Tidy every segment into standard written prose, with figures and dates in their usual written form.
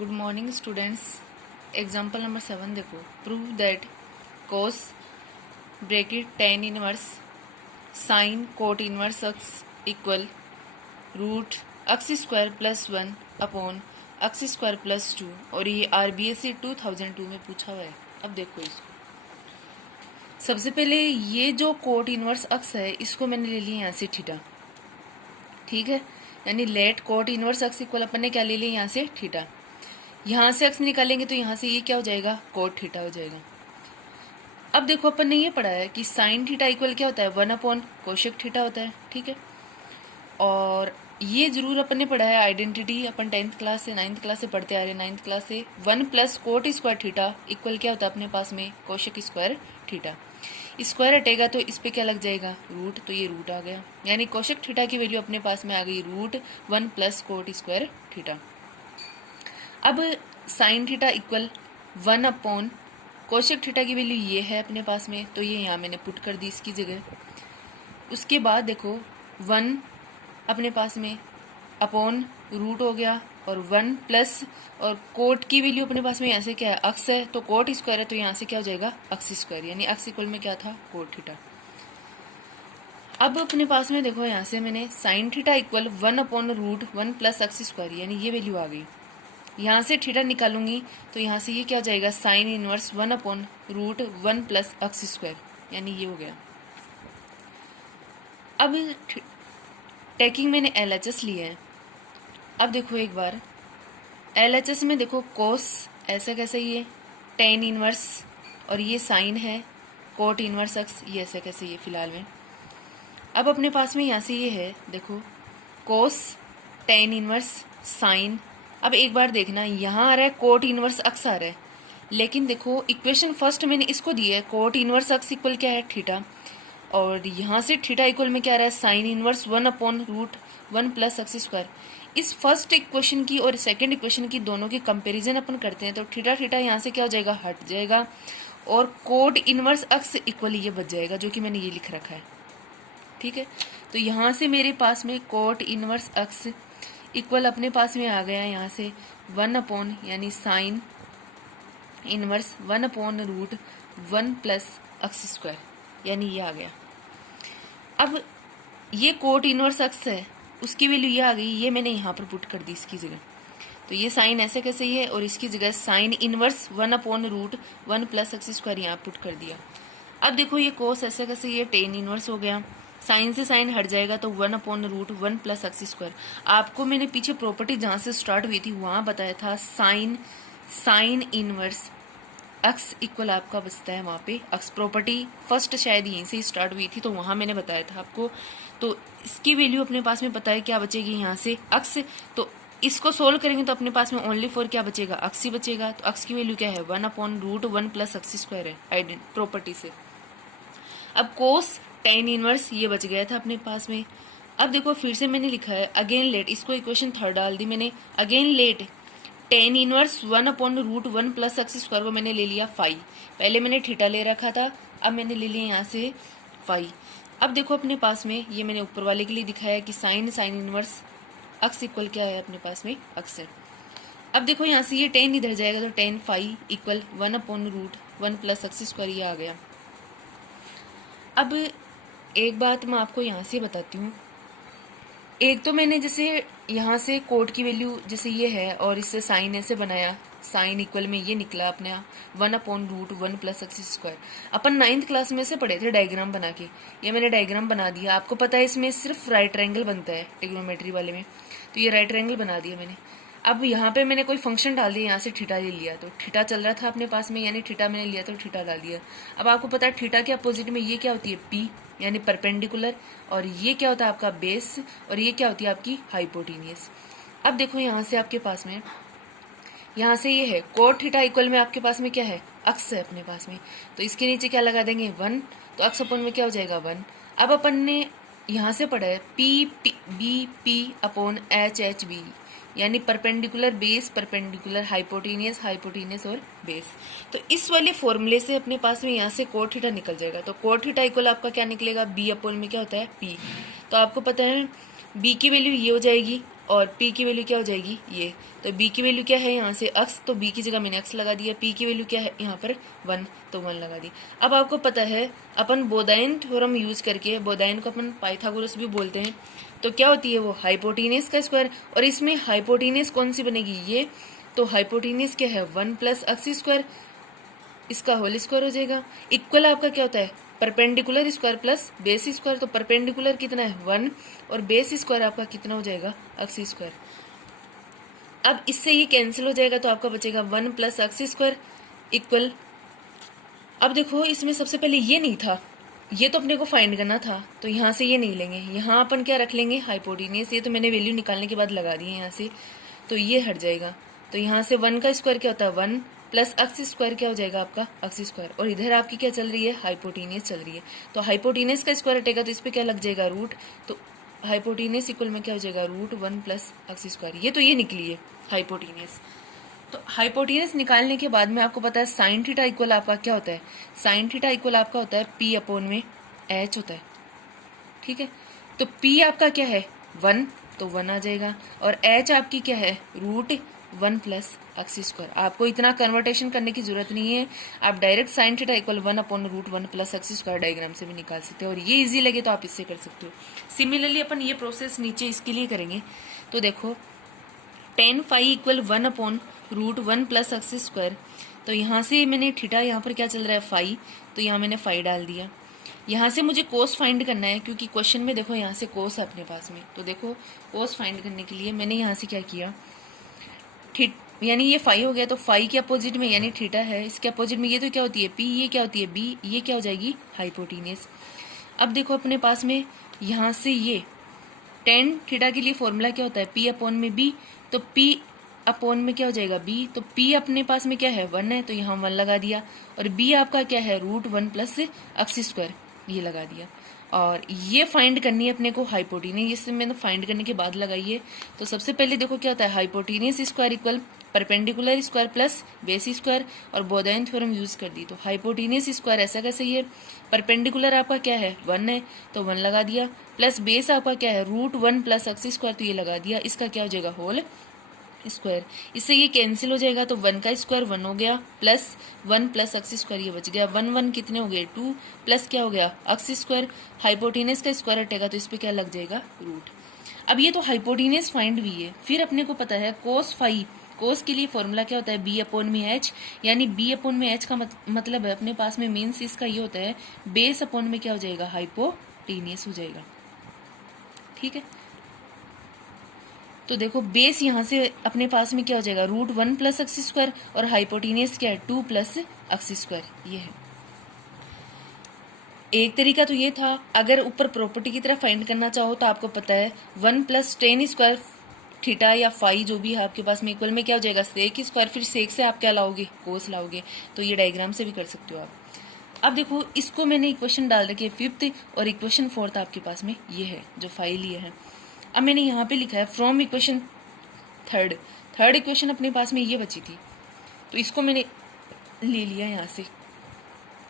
Good morning students. Example number 7 देखो। Prove that cos bracket tan inverse sine cot inverse x equal root x square plus 1 upon x square plus 2। और ये RBSC 2002 में पूछा हुआ है। अब देखो इसको, सबसे पहले ये जो कोट इनवर्स एक्स है इसको मैंने ले लिया यहाँ से थीटा, ठीक है। यानी let cot inverse x equal अपन ने क्या ले लिया यहाँ से थीटा। यहाँ से एक्स निकालेंगे तो यहाँ से ये क्या हो जाएगा, कोट थीटा हो जाएगा। अब देखो अपन ने ये पढ़ा है कि साइन थीटा इक्वल क्या होता है, 1 अपॉन कोशेक थीटा होता है, ठीक है। और ये जरूर अपन ने पढ़ा है आइडेंटिटी, अपन 10th क्लास से 9th क्लास से पढ़ते आ रहे हैं। 9th क्लास से 1 plus cot square theta equal क्या होता है अपने पास में, कोशेक स्क्वायर थीटा। स्क्वायर हटेगा तो इस पे क्या लग जाएगा, रूट, तो ये रूट आ गया। यानी कोशेक थीटा की वैल्यू अपने पास में आ गई root 1 plus cot square theta. अब sine theta equal 1 upon cosec theta की वैल्यू ये है अपने पास में, तो ये यहाँ मैंने पुट कर दी इसकी जगह। उसके बाद देखो 1 अपने पास में अपॉन रूट हो गया, और 1 प्लस और कोट की वैल्यू अपने पास में यहाँ से क्या है, अक्स है, तो कोट स्क्वायर है, तो यहाँ से क्या हो जाएगा, अक्स स्क्वायर। यानी अक्स इक्वल में क्या था, कोट थीटा। अब अपने पास में देखो यहाँ से मैंने sine theta equal 1 upon root 1 plus x square, यानी ये वैल्यू आ गई। यहाँ से थीटा निकालूंगी तो यहाँ से ये क्या हो जाएगा, sine inverse 1 upon root 1 plus x square, यानी ये हो गया। अब टेकिंग मैंने LHS लिया है। अब देखो एक बार LHS में देखो कोस ऐसा कैसे, ये टेन इनवर्स और ये साइन है कोट इनवर्स एक्स, ये ऐसा कैसे ये फिलहाल में। अब अपने पास में यहाँ से ये है देखो कोस टेन इनवर्स साइन। अब एक बार देखना, यहाँ आ रहा है कोट इनवर्स एक्स आ रहा है, लेकिन देखो इक्वेशन फर्स्ट मैंने इसको दी है, कोट इनवर्स एक्स इक्वल क्या है, थीटा। और यहाँ से थीटा इक्वल में क्या आ रहा है, sine inverse 1 upon root 1 plus x square. इस फर्स्ट इक्वेशन की और सेकंड इक्वेशन की दोनों की कंपैरिजन अपन करते हैं तो थीटा थीटा यहाँ से क्या हो जाएगा, हट जाएगा, और कोट इनवर्स एक्स इक्वल ये बच जाएगा, जो कि मैंने ये लिख रखा है, ठीक है। तो यहाँ से मेरे पास में कोट इनवर्स एक्स इक्वल अपने पास में आ गया यहाँ से 1 अपॉन यानी sine inverse 1 upon root 1 plus x square, यानी ये आ गया। अब ये कोट इनवर्स एक्स है, उसकी वैल्यू ये आ गई, ये मैंने यहाँ पर पुट कर दी इसकी जगह। तो ये साइन ऐसे कैसे ही है, और इसकी जगह sine inverse 1 upon root 1 plus x square यहाँ पुट कर दिया। अब देखो ये कोस ऐसे कैसे, ये टेन इनवर्स हो गया, साइन से साइन हट जाएगा तो 1 upon root 1 plus x square. आपको मैंने पीछे प्रॉपर्टी जहाँ से स्टार्ट हुई थी वहाँ बताया था, साइन इनवर्स एक्स इक्वल आपका बचता है वहाँ पे एक्स। प्रॉपर्टी फर्स्ट शायद यहीं से स्टार्ट हुई थी, तो वहाँ मैंने बताया था आपको। तो इसकी वैल्यू अपने पास में पता है क्या बचेगी यहाँ से, एक्स। तो इसको सोल्व करेंगे तो अपने पास में ओनली फॉर क्या बचेगा, एक्स ही बचेगा। तो एक्स की वैल्यू क्या है, 1 upon root 1 plus x square है आइडेंट प्रॉपर्टी से। अब कोस टेन इनवर्स ये बच गया था अपने पास में। अब देखो फिर से मैंने लिखा है अगेन लेट, इसको इक्वेशन थर्ड डाल दी मैंने, again let tan inverse 1 upon root 1 plus x square को मैंने ले लिया 5। पहले मैंने थीटा ले रखा था, अब मैंने ले लिया यहाँ से 5। अब देखो अपने पास में ये मैंने ऊपर वाले के लिए दिखाया कि साइन इनवर्स एक्स इक्वल क्या है अपने पास में, एक्स है। अब देखो यहाँ से ये 10 इधर जाएगा तो 10 5 equal 1 upon root 1 plus x square, ये आ गया। अब एक बात मैं आपको यहाँ से बताती हूँ, एक तो मैंने जैसे यहाँ से कोट की वैल्यू जैसे ये है और इससे साइन ऐसे बनाया, साइन इक्वल में ये निकला अपने 1 upon root 1 plus x square. अपन 9th क्लास में से पढ़े थे डायग्राम बना के, ये मैंने डायग्राम बना दिया। आपको पता है इसमें सिर्फ राइट ट्रायंगल बनता है ट्रिग्नोमेट्री वाले में, तो ये राइट ट्रायंगल बना दिया मैंने। अब यहाँ पे मैंने कोई फंक्शन डाल दिया, यहाँ से थीटा ले लिया, तो थीटा चल रहा था अपने पास में, यानी थीटा मैंने लिया तो थीटा डाल दिया। अब आपको पता है थीटा के अपोजिट में ये क्या होती है, पी यानी परपेंडिकुलर, और ये क्या होता है आपका बेस, और ये क्या होती है आपकी हाइपोटेनियस। अब देखो यहाँ से आपके पास में, यहाँ से ये है कोट थीटा इक्वल में आपके पास में क्या है, एक्स है अपने पास में, तो इसके नीचे क्या लगा देंगे 1, तो एक्स अपॉन में क्या हो जाएगा 1। अब अपन ने यहाँ से पढ़ा है P B P upon H B, यानी परपेंडिकुलर बेस परपेंडिकुलर हाइपोटेनियस और बेस। तो इस वाले फॉर्मूले से अपने पास में यहाँ से कोट थीटा निकल जाएगा, तो कोट थीटा इक्वल आपका क्या निकलेगा, बी अपॉन में क्या होता है पी। तो आपको पता है बी की वैल्यू ये हो जाएगी, और p की वैल्यू क्या हो जाएगी ये, तो b की वैल्यू क्या है यहाँ से x, तो b की जगह मैंने x लगा दिया, p की वैल्यू क्या है यहाँ पर 1, तो 1 लगा दी। अब आपको पता है अपन बोधाइन थ्योरम यूज करके, बोधाइन को अपन पाइथागोरस भी बोलते हैं, तो क्या होती है वो हाइपोटेनस का स्क्वायर, और इसमें हाइपोटेनस कौन सी बनेगी ये, तो हाइपोटेनस क्या है 1 प्लस एक्स स्क्वायर, इसका होल स्क्वायर हो जाएगा। इक्वल आपका क्या होता है perpendicular square plus base square, तो परपेंडिकुलर कितना है 1 और बेस स्क्वायर आपका कितना हो जाएगा एक्स स्क्वायर। अब इससे ये कैंसिल हो जाएगा तो आपका बचेगा 1 प्लस एक्स स्क्वायर इक्वल। अब देखो इसमें सबसे पहले ये नहीं था, ये तो अपने को फाइंड करना था, तो यहाँ से ये नहीं लेंगे, यहाँ अपन क्या रख लेंगे हाइपोटेनस, ये तो मैंने वैल्यू निकालने के बाद लगा दी है यहाँ से, तो ये हट जाएगा। तो यहाँ से 1 का स्क्वायर क्या होता है 1 प्लस एक्स स्क्वायर क्या हो जाएगा आपका एक्स स्क्वायर, और इधर आपकी क्या चल रही है हाइपोटेनस चल रही है, तो हाइपोटेनस का स्क्वायर हटेगा तो इस पर क्या लग जाएगा रूट, तो हाइपोटेनस इक्वल में क्या हो जाएगा रूट 1 प्लस एक्स स्क्वायर, ये तो ये निकली है हाइपोटेनस। तो हाइपोटेनस निकालने के बाद में आपको पता है साइन थीटा इक्वल आपका क्या होता है, साइन थीटा इक्वल आपका होता है p अपॉन में h होता है, ठीक है। तो p आपका क्या है 1, तो 1 आ जाएगा, और h आपकी क्या है रूट 1 प्लस एक्स स्क्वायर। आपको इतना कन्वर्टेशन करने की जरूरत नहीं है, आप direct sine theta equal 1 upon root 1 plus x square diagram से भी निकाल सकते हो, और ये इजी लगे तो आप इससे कर सकते हो। सिमिलरली अपन ये प्रोसेस नीचे इसके लिए करेंगे, तो देखो tan phi equal 1 upon root 1 plus x square, तो यहाँ से मैंने थीटा, यहाँ पर क्या चल रहा है फाई, तो यहाँ मैंने फाई डाल दिया। यहाँ से मुझे कोस फाइंड करना है, क्योंकि क्वेश्चन में देखो यहाँ से कोस है अपने पास में, तो देखो कोस फाइंड करने के लिए मैंने यहाँ से क्या किया, यानी ये फाई हो गया, तो फाई के अपोजिट में यानी थीटा है, इसके अपोजिट में ये तो क्या होती है पी, ये क्या होती है बी, ये क्या हो जाएगी हाइपोटेनस। अब देखो अपने पास में यहाँ से ये टेन थीटा के लिए फॉर्मूला क्या होता है पी अपॉन में बी, तो पी अपॉन में क्या हो जाएगा बी, तो पी अपने पास में क्या है 1 है, तो यहाँ 1 लगा दिया, और बी आपका क्या है रूट 1 प्लस एक्स स्क्वायर, ये लगा दिया। और ये फाइंड करनी है अपने को हाइपोटेनस, इससे मैंने फाइंड करने के बाद लगाई है। तो सबसे पहले देखो क्या होता है hypotenuse square equal perpendicular square plus base square, और बोधाइन थ्योरम यूज कर दी, तो हाइपोटेनस स्क्वायर ऐसा कैसे ही है, परपेंडिकुलर आपका क्या है 1 है, तो 1 लगा दिया, प्लस बेस आपका क्या है रूट 1 प्लस एक्स स्क्वायर, तो ये लगा दिया, इसका क्या हो जाएगा होल स्क्वायर। इससे ये कैंसिल हो जाएगा, तो 1 का स्क्वायर 1 हो गया, प्लस 1 प्लस एक्स स्क्वायर ये बच गया, 1 1 कितने हो गए 2, प्लस क्या हो गया एक्स स्क्वायर, हाइपोटेनस का स्क्वायर हटेगा तो इस पर क्या लग जाएगा रूट। अब ये तो हाइपोटेनस फाइंड भी है, फिर अपने को पता है कोस फाई, कोस के लिए फॉर्मूला क्या होता है बी अपॉन में एच, यानी बी अपॉन में एच का मतलब है अपने पास में मीन्स इसका ये होता है बेस अपॉन में क्या हो जाएगा हाइपोटेनस हो जाएगा, ठीक है। तो देखो बेस यहाँ से अपने पास में क्या हो जाएगा रूट 1 प्लस एक्स स्क्वायर, और हाइपोटेनस क्या है 2 प्लस एक्स स्क्वायर, ये है। एक तरीका तो ये था, अगर ऊपर प्रॉपर्टी की तरह फाइंड करना चाहो तो आपको पता है 1 प्लस टेन स्क्वायर थीटा या फाई जो भी है आपके पास में इक्वल में क्या हो जाएगा सेक स्क्वायर, फिर सेक से आप क्या लाओगे कोस लाओगे, तो ये डायग्राम से भी कर सकते हो आप। अब देखो इसको मैंने इक्वेशन डाल रखी है 5th, और इक्वेशन 4th आपके पास में ये है जो फाई लिए है। अब मैंने यहाँ पे लिखा है फ्रॉम इक्वेशन थर्ड इक्वेशन अपने पास में ये बची थी, तो इसको मैंने ले लिया यहाँ से,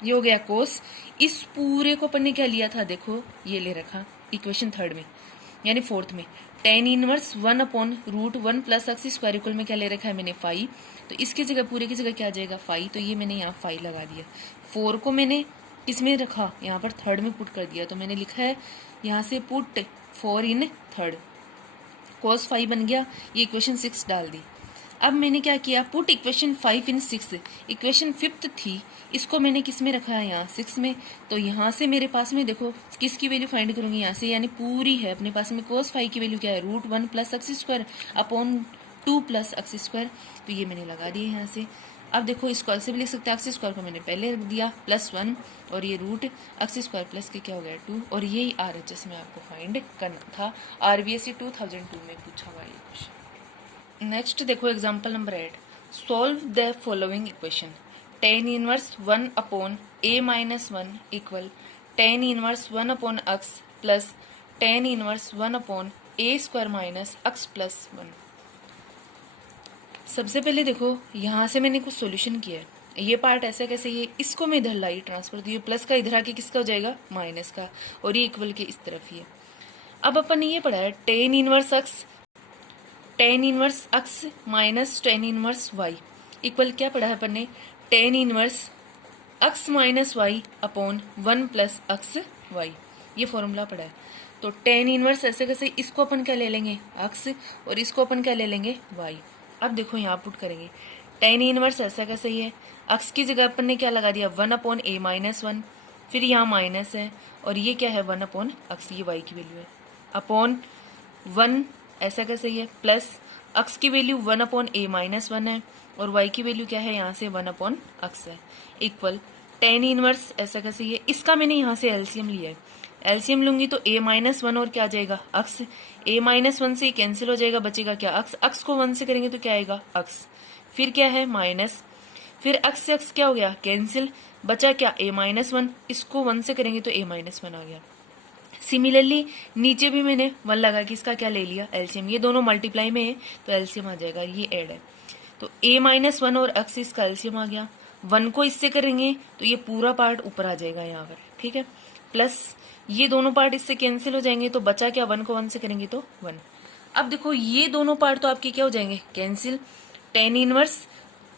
ये हो गया कोस। इस पूरे को अपन ने क्या लिया था देखो ये ले रखा इक्वेशन 3rd में, यानी 4th में tan inverse 1 upon root 1 plus x square equal में क्या ले रखा है मैंने फाई, तो इसकी जगह पूरे की जगह क्या आ जाएगा फाई, तो ये मैंने यहाँ फाई लगा दिया। 4 को मैंने किसमें रखा यहाँ पर 3rd में पुट कर दिया, तो मैंने लिखा है यहाँ से पुट 4 इन 3rd, cos 5 बन गया, ये इक्वेशन 6 डाल दी। अब मैंने क्या किया पुट इक्वेशन 5 इन 6, इक्वेशन 5th थी, इसको मैंने किस में रखा है यहाँ 6 में, तो यहाँ से मेरे पास में देखो किसकी वैल्यू फाइंड करूंगी यहाँ से, यानी पूरी है अपने पास में cos 5 की वैल्यू क्या है root 1 plus x square upon 2 plus x square, तो ये मैंने लगा दिया यहाँ से। अब देखो इसको ऐसे भी लिख सकते हैं, एक्स स्क्वायर को मैंने पहले रख दिया प्लस 1, और ये रूट एक्स स्क्वायर प्लस के क्या हो गया 2, और यही RHS में आपको फाइंड करना था, RBSc 2002 में पूछा हुआ ये क्वेश्चन। नेक्स्ट देखो example number 8, solve the following equation, tan inverse 1 upon a minus 1 equal tan inverse 1 upon x plus tan inverse 1 upon a square minus x plus 1। सबसे पहले देखो यहाँ से मैंने कुछ सॉल्यूशन किया है, ये पार्ट ऐसा कैसे, ये इसको मैं इधर लाई ट्रांसफर, तो ये प्लस का इधर आके किसका हो जाएगा माइनस का, और ये इक्वल के इस तरफ ही है। अब अपन ने ये पढ़ा है tan inverse x tan inverse x minus tan inverse y equal क्या पढ़ा है अपन ने, tan inverse x minus y upon 1 plus x y, ये फॉर्मूला पढ़ा है। तो टेन इनवर्स ऐसे कैसे, इसको अपन क्या ले लेंगे एक्स और इसको अपन क्या ले लेंगे वाई। अब देखो यहाँ पुट करेंगे टेन इनवर्स ऐसा कैसे ही है, एक्स की जगह अपन ने क्या लगा दिया 1 अपॉन ए माइनस 1, फिर यहाँ माइनस है और ये क्या है 1 अपॉन एक्स, ये वाई की वैल्यू है, अपॉन 1 ऐसा कैसे ही है, प्लस एक्स की वैल्यू 1 अपॉन ए माइनस 1 है और वाई की वैल्यू क्या है यहाँ से 1 अपॉन एक्स है, इक्वल टेन इनवर्स ऐसा कैसे ही है। इसका मैंने यहाँ से एलसीएम लिया है, एलसीएम लूंगी तो a माइनस 1 और क्या आ जाएगा एक्स, a माइनस 1 से कैंसिल हो जाएगा, बचेगा क्या एक्स, एक्स को 1 से करेंगे तो क्या आएगा एक्स, फिर क्या है माइनस, फिर एक्स से एक्स क्या हो गया कैंसिल, बचा क्या a माइनस 1, इसको 1 से करेंगे तो a माइनस 1 आ गया। सिमिलरली नीचे भी मैंने 1 लगा के इसका क्या ले लिया एलसीएम, ये दोनों मल्टीप्लाई में है तो एलसीएम आ जाएगा, ये ऐड है तो a माइनस 1 और एक्स इसका एलसीएम आ गया, 1 को इससे करेंगे तो ये पूरा पार्ट ऊपर आ जाएगा यहाँ पर, ठीक है, प्लस ये दोनों पार्ट इससे कैंसिल हो जाएंगे तो बचा क्या 1 को 1 से करेंगे तो 1। अब देखो ये दोनों पार्ट तो आपके क्या हो जाएंगे कैंसिल, टेन इनवर्स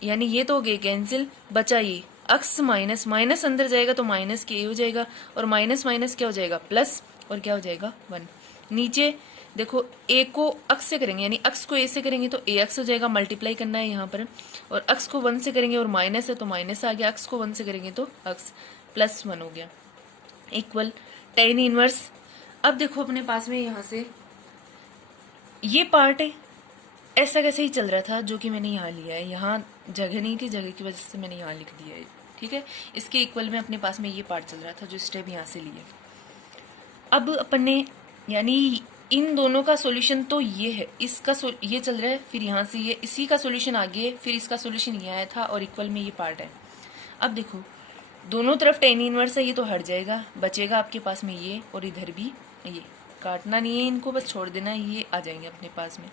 यानी ये तो हो गए कैंसिल, बचा ये एक्स माइनस माइनस अंदर जाएगा तो माइनस के ए हो जाएगा और माइनस माइनस क्या हो जाएगा प्लस और क्या हो जाएगा 1। नीचे देखो ए को एक्स से करेंगे यानी एक्स को ए से करेंगे तो ए एक्स हो जाएगा, मल्टीप्लाई करना है यहाँ पर, और एक्स को 1 से करेंगे और माइनस है तो माइनस आ गया, एक्स को 1 से करेंगे तो एक्स प्लस 1 हो गया, इक्वल टेन इनवर्स। अब देखो अपने पास में यहाँ से ये पार्ट है ऐसा कैसे ही चल रहा था जो कि मैंने यहाँ लिया है, यहाँ जगह नहीं थी, जगह की वजह से मैंने यहाँ लिख दिया है, ठीक है, इसके इक्वल में अपने पास में ये पार्ट चल रहा था जो स्टेप यहाँ से लिए। अब अपन ने यानी इन दोनों का सॉल्यूशन तो ये है, इसका ये चल रहा है, फिर यहाँ से ये इसी का सॉल्यूशन आगे, फिर इसका सॉल्यूशन ये आया था और इक्वल में ये पार्ट है। अब देखो दोनों तरफ टेन इनवर्स है, ये तो हट जाएगा, बचेगा आपके पास में ये और इधर भी ये, काटना नहीं है इनको, बस छोड़ देना, ये आ जाएंगे अपने पास में।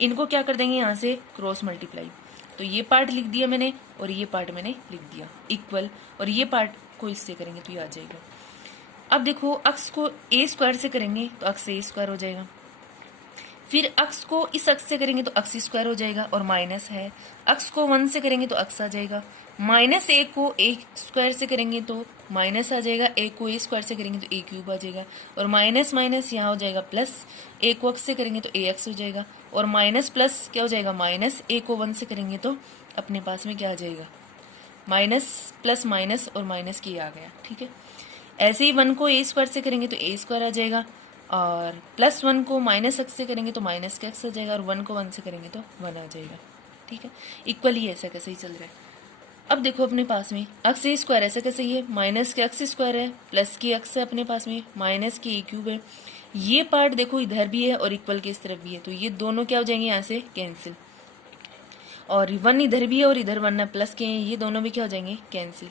इनको क्या कर देंगे यहाँ से क्रॉस मल्टीप्लाई, तो ये पार्ट लिख दिया मैंने और ये पार्ट मैंने लिख दिया इक्वल, और ये पार्ट को इससे करेंगे तो ये आ जाएगा। अब देखो एक्स को ए स्क्वायर से करेंगे तो एक्स ए स्क्वायर हो जाएगा, फिर एक्स को इस एक्स से करेंगे तो एक्स स्क्वायर हो जाएगा और माइनस है, एक्स को 1 से करेंगे तो एक्स आ जाएगा, माइनस ए को ए स्क्वायर से करेंगे तो माइनस आ जाएगा, ए को ए स्क्वायर से करेंगे तो ए क्यूब आ जाएगा और माइनस माइनस यहाँ हो जाएगा प्लस, ए को एक्स से करेंगे तो ए एक्स हो जाएगा और माइनस प्लस क्या हो जाएगा माइनस, ए को 1 से करेंगे तो अपने पास में क्या आ जाएगा माइनस प्लस माइनस और माइनस की आ गया, ठीक है। ऐसे ही 1 को ए स्क्वायर से करेंगे तो ए स्क्वायर आ जाएगा और प्लस 1 को माइनस एक्स से करेंगे तो माइनस का एक्स हो जाएगा और 1 को 1 से करेंगे तो 1 आ जाएगा, ठीक है, इक्वली ऐसा कैसे ही चल रहा है। अब देखो अपने पास में एक्स ए स्क्वायर ऐसा कैसे ही है, माइनस के एक्स स्क्वायर है प्लस की एक्स है अपने पास में, माइनस की ए क्यूब है, ये पार्ट देखो इधर भी है और इक्वल के इस तरफ भी है तो ये दोनों क्या हो जाएंगे यहाँ से कैंसिल, और 1 इधर भी है और इधर 1 है प्लस के, ये दोनों भी क्या हो जाएंगे कैंसिल,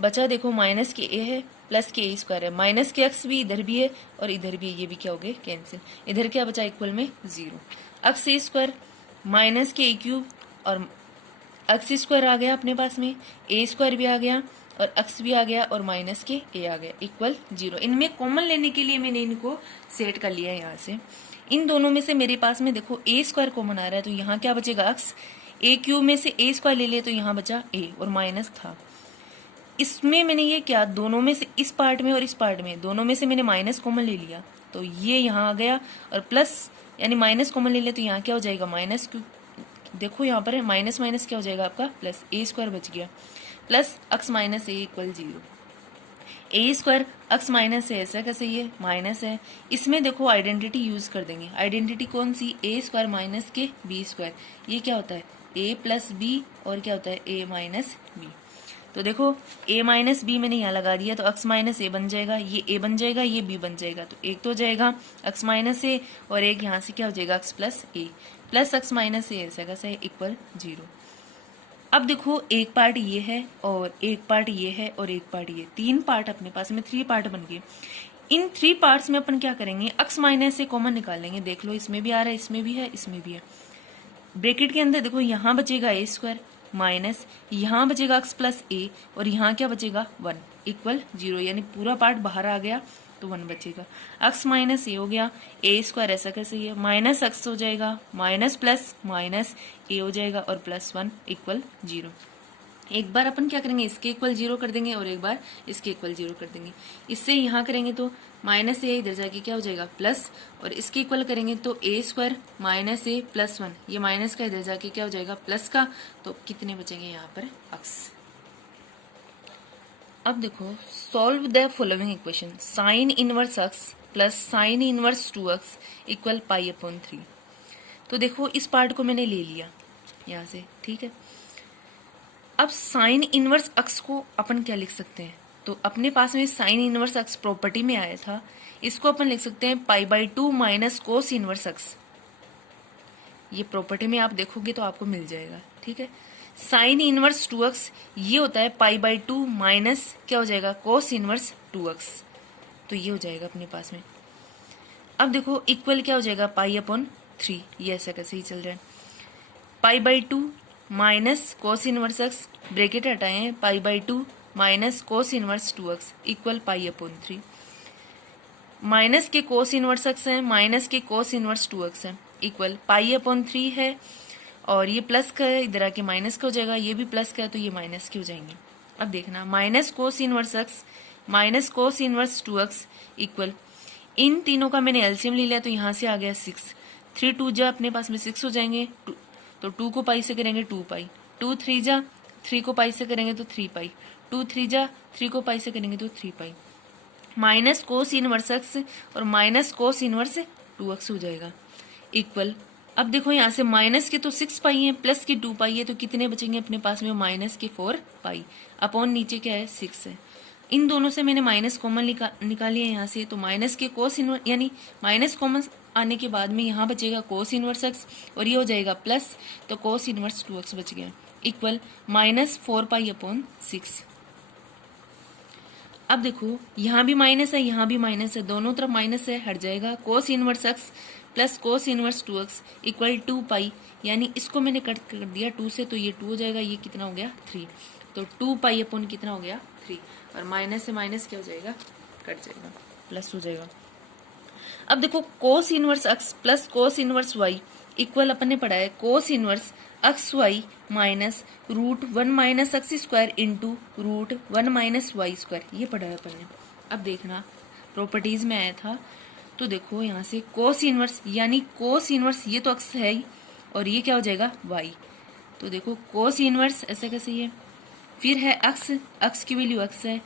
बचा देखो माइनस के ए है प्लस के ए स्क्वायर है, माइनस के एक्स भी इधर भी है और इधर भी है, ये भी क्या हो गए कैंसिल, इधर क्या बचा इक्वल में 0, एक्स ए स्क्वायर माइनस के ए क्यूब और एक्स स्क्वायर आ गया अपने पास में, ए स्क्वायर भी आ गया और एक्स भी आ गया और माइनस के ए आ गया इक्वल 0। इनमें कॉमन लेने के लिए मैंने इनको सेट कर लिया है यहाँ से। इन दोनों में से मेरे पास में देखो ए स्क्वायर कॉमन आ रहा है तो यहाँ क्या बचेगा एक्स, ए क्यूब में से ए स्क्वायर ले लिया तो यहाँ बचा ए और माइनस था, इसमें मैंने ये क्या दोनों में से इस पार्ट में और इस पार्ट में दोनों में से मैंने माइनस कॉमन ले लिया तो ये यहाँ आ गया और प्लस यानी माइनस कॉमन ले लिया तो यहाँ क्या हो जाएगा माइनस, क्यों देखो यहाँ पर माइनस माइनस क्या हो जाएगा आपका प्लस, ए स्क्वायर बच गया प्लस एक्स माइनस ए इक्वल 0, ए स्क्वायर एक्स माइनस ए ऐसा कैसे ये माइनस है, इसमें देखो आइडेंटिटी यूज कर देंगे, आइडेंटिटी कौन सी, ए स्क्वायर माइनस के बी स्क्वायर, ये क्या होता है ए प्लस बी और क्या होता है ए माइनस बी, तो देखो a माइनस बी मैंने यहाँ लगा दिया तो x माइनस ए बन जाएगा, ये a बन जाएगा ये b बन जाएगा तो एक तो हो जाएगा x माइनस ए और एक यहाँ से क्या हो जाएगा x प्लस ए प्लस x माइनस ए ऐसा कैसा है इक्वल 0। अब देखो एक पार्ट ये है और एक पार्ट ये है और एक पार्ट ये, 3 पार्ट अपने पास में 3 पार्ट बन गए। इन 3 पार्ट्स में अपन क्या करेंगे x माइनस ए कॉमन निकाल लेंगे, देख लो इसमें भी आ रहा है इसमें भी है इसमें भी है, ब्रैकेट के अंदर देखो यहाँ बचेगा ए स्क्वायर माइनस यहाँ बचेगा x प्लस ए और यहाँ क्या बचेगा 1 इक्वल 0, यानी पूरा पार्ट बाहर आ गया तो 1 बचेगा। x माइनस ए हो गया, ए स्क्वायर ऐसा कैसे ही है, माइनस x हो जाएगा, माइनस प्लस माइनस ए हो जाएगा और प्लस 1 इक्वल 0। एक बार अपन क्या करेंगे, इसके इक्वल 0 कर देंगे और एक बार इसके इक्वल 0 कर देंगे। इससे यहाँ करेंगे तो माइनस ए इधर जाके क्या हो जाएगा प्लस, और इसके इक्वल करेंगे तो ए स्क्वायर माइनस ए प्लस 1, ये माइनस का इधर जाके क्या हो जाएगा प्लस का, तो कितने बचेंगे यहाँ पर x। अब देखो solve the following equation, sine inverse x plus sine inverse 2x equal π/3। तो देखो इस पार्ट को मैंने ले लिया यहाँ से, ठीक है। अब साइन इनवर्स x को अपन क्या लिख सकते हैं, तो अपने पास में साइन इनवर्स x प्रॉपर्टी में आया था, इसको अपन लिख सकते हैं π/2 माइनस कोस इनवर्स x। ये प्रॉपर्टी में आप देखोगे तो आपको मिल जाएगा, ठीक है। साइन इनवर्स 2x ये होता है π/2 माइनस क्या हो जाएगा कोस इनवर्स 2x, तो ये हो जाएगा अपने पास में। अब देखो इक्वल क्या हो जाएगा π/3, ये ऐसा कैसे ही चल रहा है, π/2 minus cos inverse x, bracket हटाए हैं, π/2 minus cos inverse 2x equal π/3। Minus के कोस इनवर्स x है, माइनस के कोस इनवर्स 2x है, इक्वल π/3 है, और ये प्लस का है, इधर आके माइनस का हो जाएगा, ये भी प्लस का है तो ये माइनस के हो जाएंगे। अब देखना minus cos inverse x minus cos inverse 2x equal, इन तीनों का मैंने एलसीएम ले लिया तो यहाँ से आ गया 6, 3 2 जा अपने पास में 6 हो जाएंगे, तो 2 को पाई से करेंगे 2 पाई, 2 3 जा 3 को पाई से करेंगे तो 3 पाई, 2 3 जा 3 को पाई से करेंगे तो 3 पाई, माइनस कोस इनवर्स x और माइनस कोस इनवर्स 2x हो जाएगा इक्वल। अब देखो यहाँ से माइनस के तो 6 पाई है, प्लस के 2 पाई है, तो कितने बचेंगे अपने पास में, माइनस के 4 पाई, अपॉन नीचे क्या है 6 है। इन दोनों से मैंने माइनस कॉमन निकाली है यहाँ से, तो माइनस के कोस इनवर्स यानी माइनस कॉमन आने के बाद में यहाँ बचेगा कोस इनवर्स x और ये हो जाएगा प्लस, तो कोस इनवर्स 2x बच गया इक्वल माइनस 4 पाई/6। अब देखो यहाँ भी माइनस है, यहाँ भी माइनस है, दोनों तरफ माइनस है, हट जाएगा, कोस inverse x plus cos inverse 2x equal 2 पाई, यानी इसको मैंने कट कर दिया 2 से, तो ये 2 हो जाएगा, ये कितना हो गया 3, तो 2 पाई/ कितना हो गया 3, और माइनस से माइनस क्या हो जाएगा कट जाएगा, प्लस हो जाएगा। अब देखो cos inverse x plus cos inverse y equal अपन ने पढ़ा है cos inverse x y minus √1 minus x square into √1 minus y square, ये पढ़ा है अपन ने। अब देखना प्रॉपर्टीज में आया था, तो देखो यहाँ से कोस इनवर्स यानी कोस इनवर्स ये तो एक्स है ही, और ये क्या हो जाएगा वाई, तो देखो कोस इनवर्स ऐसा कैसे है, फिर है एक्स, एक्स की वैल्यू एक्स है,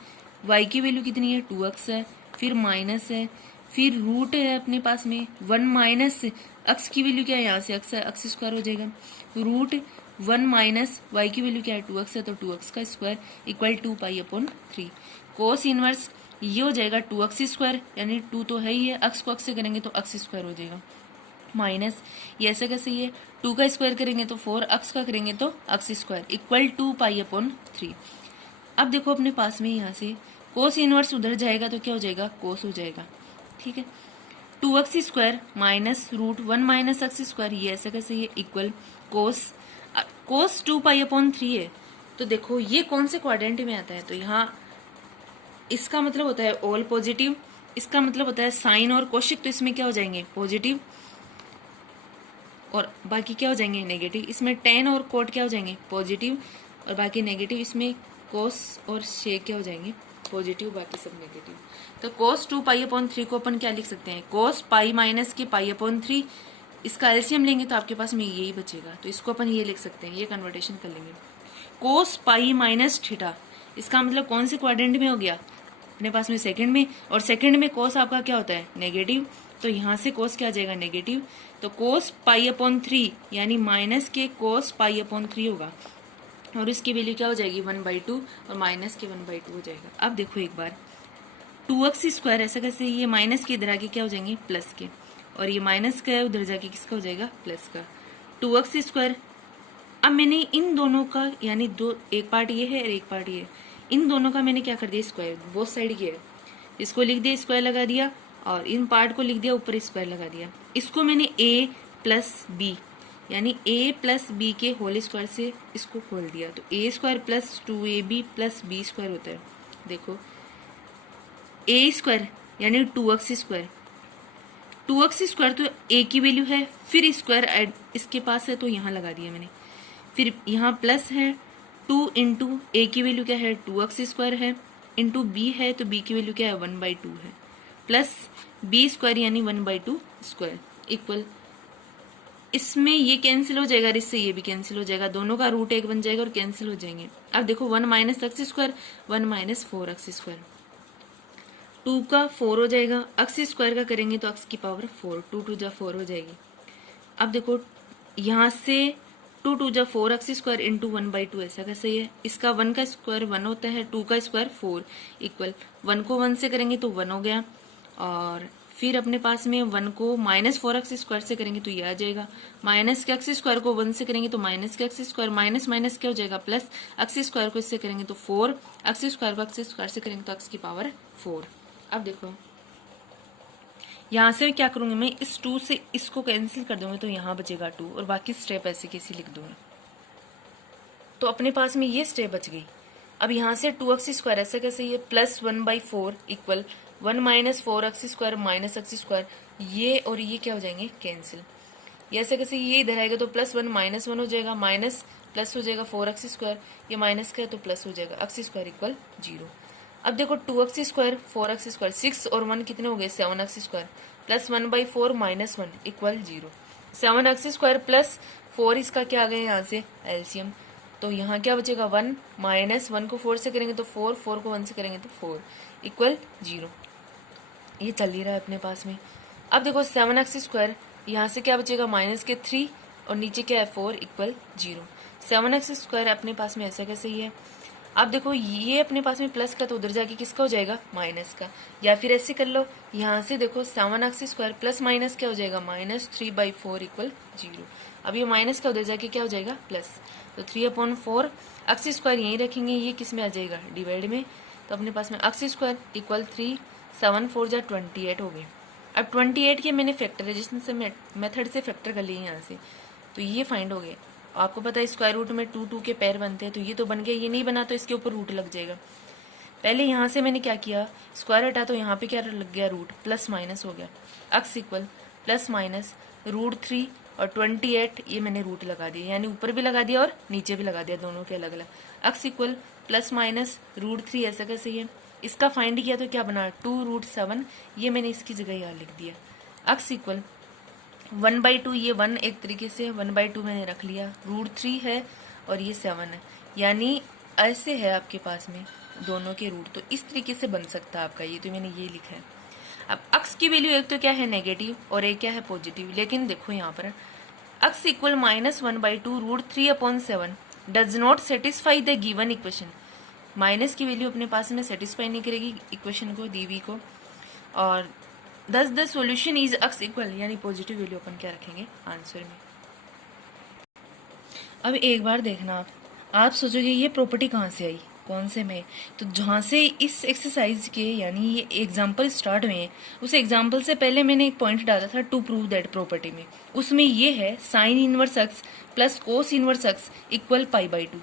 वाई की वैल्यू कितनी है 2x है, फिर माइनस है, फिर रूट है अपने पास में 1 माइनस एक्स की वैल्यू क्या है, यहाँ से एक्स है, एक्स स्क्वायर हो जाएगा, √1 माइनस वाई की वैल्यू क्या है 2x है, तो 2x का स्क्वायर इक्वल 2 पाई/3। कोस इनवर्स ये हो जाएगा 2x स्क्वायर, यानी 2 तो है ही है, एक्स को एक्स से करेंगे तो एक्स स्क्वायर हो जाएगा, माइनस ये ऐसे कैसे ही है, 2 का स्क्वायर करेंगे तो 4, एक्स का करेंगे तो एक्स स्क्वायर इक्वल 2 पाई/3। अब देखो अपने पास में यहाँ से कोस इनवर्स उधर जाएगा तो क्या हो जाएगा कोस हो जाएगा, ठीक है। 2x square minus √1 minus x square, ये ऐसे कैसे ये इक्वल कोस 2 पाई/3 है, तो देखो ये कौन से क्वाड्रेंट में आता है, तो यहाँ इसका मतलब होता है ऑल पॉजिटिव, इसका मतलब होता है साइन और कोशिक, तो इसमें क्या हो जाएंगे पॉजिटिव और बाकी क्या हो जाएंगे नेगेटिव, इसमें टेन और कोट क्या हो जाएंगे पॉजिटिव और बाकी नेगेटिव, इसमें कोस और शेक क्या हो जाएंगे पॉजिटिव, बाकी सब नेगेटिव। तो कोस 2 पाई/3 को अपन क्या लिख सकते हैं, कोस पाई माइनस के पाई/3, इसका एलसीएम लेंगे तो आपके पास में यही बचेगा, तो इसको अपन ये लिख सकते हैं, ये कन्वर्टेशन कर लेंगे, कोस पाई माइनस थीटा, इसका मतलब कौन से क्वाड्रेंट में हो गया अपने पास में सेकंड में, और सेकंड में कोस आपका क्या होता है नेगेटिव, तो यहाँ से कोस क्या आ जाएगा नेगेटिव, तो कोस पाई/3 यानी माइनस के कोस पाई/3 होगा, और इसकी वैल्यू क्या हो जाएगी 1/2 और माइनस के 1/2 हो जाएगा। अब देखो एक बार 2x स्क्वायर ऐसा कैसे, ये माइनस के इधर आके क्या हो जाएंगे प्लस के, और ये माइनस का उधर जाके किसका हो जाएगा प्लस का 2x स्क्वायर। अब मैंने इन दोनों का यानी दो, एक पार्ट ये है और एक पार्ट ये है, इन दोनों का मैंने क्या कर दिया स्क्वायर, बोथ साइड किया, इसको लिख दिया स्क्वायर लगा दिया, और इन पार्ट को लिख दिया ऊपर स्क्वायर लगा दिया, इसको मैंने a प्लस बी यानी a प्लस बी के होल स्क्वायर से इसको खोल दिया, तो a square plus 2ab plus b square होता है। देखो a स्क्वायर यानी 2x²। 2x² तो a की वैल्यू है, फिर स्क्वायर इसके पास है तो यहाँ लगा दिया मैंने, फिर यहाँ प्लस है 2 इंटू ए की वैल्यू क्या है 2x² है, इंटू बी है तो बी की वैल्यू क्या है 1/2 है, प्लस b² यानी 1/2 स्क्वायर इक्वल, इसमें ये कैंसिल हो जाएगा और इससे ये भी कैंसिल हो जाएगा, दोनों का रूट 1 बन जाएगा और कैंसिल हो जाएंगे। अब देखो 1 - x², 1 - 4x², 2 का 4 हो जाएगा, x² का करेंगे तो x की पावर 4, 2 2 जा 4 हो जाएगी। अब देखो यहाँ से 2 2 जा 4x² इंटू 1/2 ऐसा कैसे है, इसका 1 का स्क्वायर 1 होता है, 2 का स्क्वायर 4 इक्वल 1 को 1 से करेंगे तो 1 हो गया, और फिर अपने पास में 1 को -4x² से करेंगे तो ये आ जाएगा, माइनस के x² को 1 से करेंगे तो माइनस के x², माइनस माइनस क्या हो जाएगा प्लस, x² को इससे करेंगे तो 4, x² को x² से करेंगे तो x की पावर 4। अब देखो यहाँ से क्या करूंगी मैं, इस 2 से इसको कैंसिल कर दूंगी तो यहाँ बचेगा 2 और बाकी स्टेप ऐसे कैसे लिख दूंगी, तो अपने पास में ये स्टेप बच गई। अब यहाँ से 2x² ऐसा कैसे, ये plus 1/4 equal 1 - 4x² minus x², ये और ये क्या हो जाएंगे कैंसिल, ये ऐसे कैसे, ये इधर आएगा तो +1 -1 हो जाएगा, माइनस प्लस हो जाएगा 4x², ये माइनस का है तो प्लस हो जाएगा, x² इक्वल 0। अब देखो 2x², 4x², 6 और 1 कितने हो गए 7x² plus 1/4 minus 1 equal 0, 7x² plus 4 इसका क्या आ गया यहाँ से एलसीएम, तो यहाँ क्या बचेगा 1 माइनस 1 को 4 से करेंगे तो 4, 4 को 1 से करेंगे तो 4 इक्वल 0। ये चल ही रहा है अपने पास में। अब देखो 7x² यहाँ से क्या बचेगा माइनस के 3 और नीचे क्या है 4 इक्वल 0, 7x² अपने पास में ऐसा कैसे ही है। अब देखो ये अपने पास में प्लस का तो उधर जाके किसका हो जाएगा माइनस का, या फिर ऐसे कर लो, यहाँ से देखो 7x² प्लस माइनस क्या हो जाएगा -3/4 इक्वल 0, अब ये माइनस का उधर जाके क्या हो जाएगा प्लस, तो 3/4 x² यहीं रखेंगे, ये किस में आ जाएगा डिवाइड में, तो अपने पास में x² इक्वल 3, 7 4 जा 28 हो गए। अब 28 के मैंने फैक्टराइजेशन से मेथड से फैक्टर कर लिए यहाँ से, तो ये फाइंड हो गए। आपको पता है स्क्वायर रूट में 2 2 के पैर बनते हैं, तो ये तो बन गया, ये नहीं बना तो इसके ऊपर रूट लग जाएगा। पहले यहाँ से मैंने क्या किया, स्क्वायर हटा तो यहाँ पे क्या लग गया रूट, प्लस माइनस हो गया, x इक्वल प्लस माइनस √3 और 28 ये मैंने रूट लगा दिया, यानी ऊपर भी लगा दिया और नीचे भी लगा दिया, दोनों के अलग अलग, x इक्वल प्लस माइनस √3 ऐसा कैसे है। इसका फाइंड किया तो क्या बना 2√7, ये मैंने इसकी जगह यहाँ लिख दिया, x इक्वल 1/2, ये 1 एक तरीके से 1/2 मैंने रख लिया, √3 है और ये 7 है, यानी ऐसे है आपके पास में दोनों के रूट, तो इस तरीके से बन सकता है आपका, ये तो मैंने ये लिखा है। अब x की वैल्यू एक तो क्या है नेगेटिव और एक क्या है पॉजिटिव, लेकिन देखो यहाँ पर x equal -1/2 √3/7 does not satisfy the given equation, minus की वैल्यू अपने पास में सेटिस्फाई नहीं करेगी इक्वेशन को, दी हुई को, और दस the solution is x equal, यानी पॉजिटिव वैल्यू अपन क्या रखेंगे आंसर में। अब एक बार देखना आप सोचोगे ये प्रॉपर्टी कहाँ से आई, कौन से में, तो जहाँ से इस एक्सरसाइज के यानी ये एग्जाम्पल स्टार्ट हुए हैं, उस एग्जाम्पल से पहले मैंने एक पॉइंट डाला था टू प्रूव दैट प्रॉपर्टी में, उसमें ये है sine inverse x plus cos inverse x equal π/2,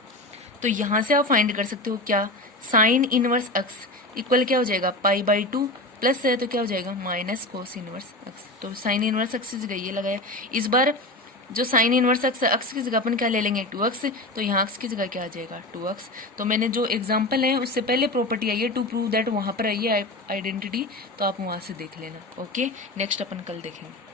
तो यहाँ से आप फाइंड कर सकते हो क्या, साइन इनवर्स x इक्वल क्या हो जाएगा π/2 प्लस है तो क्या हो जाएगा माइनस कोस इनवर्स x, तो साइन इनवर्स x की जगह ये लगाया। इस बार जो साइन इनवर्स x की जगह अपन क्या ले लेंगे 2x, तो यहाँ x की जगह क्या आ जाएगा 2x। तो मैंने जो एग्जांपल है उससे पहले प्रॉपर्टी आई है टू प्रूव दैट, वहाँ पर आई है आइडेंटिटी, तो आप वहाँ से देख लेना। ओके, नेक्स्ट अपन कल देखेंगे।